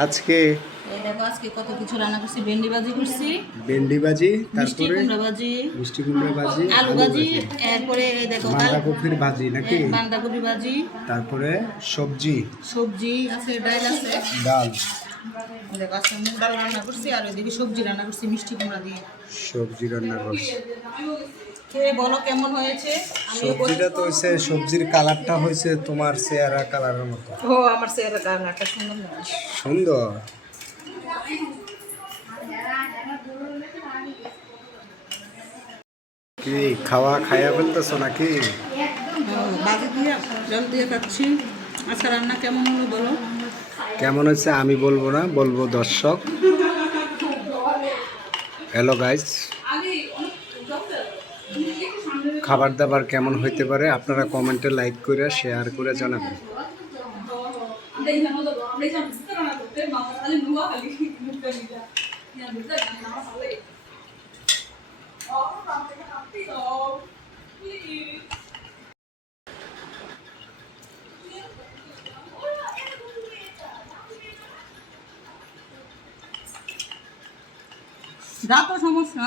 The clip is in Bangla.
আজকে এই দেখো আজকে কত কিছু রান্না করছি। ভেন্ডি ভাজি করছি, ভেন্ডি ভাজি, মিষ্টি তারপরে কুমড়া ভাজি, মিষ্টি কুমড়া ভাজি, আলু ভাজি, এরপরে এই দেখো বাঁধাকপির ভাজি নাকি? বাঁধাকপি ভাজি, তারপরে সবজি, সবজি আছে, ডাল আছে। ডাল, দেখো আজকে মুগ ডাল রান্না করছি, আর ওইদিকে সবজি রান্না করছি মিষ্টি কুমড়া দিয়ে। সবজি রান্না করছি। খেয়ে বলো কেমন হয়েছে। সবজিটা তো হয়েছে, সবজির কালারটা হয়েছে তোমার চেহারা কালারের মতো ও আমার চেহারা রান্নাটা সুন্দর না? সুন্দর। কি খাইয়া ফেলতেছো নাকি? বাজি দিয়ে জল দিয়ে খাচ্ছি। আচ্ছা রান্না কেমন হলো বলো। কেমন হয়েছে আমি বলবো না, বলবো দর্শক। হ্যালো গাইস, খাবার দাবার কেমন হইতে পারে আপনারা কমেন্টে লাইক করে শেয়ার করে জানাবেন। যা তো সমস্যা।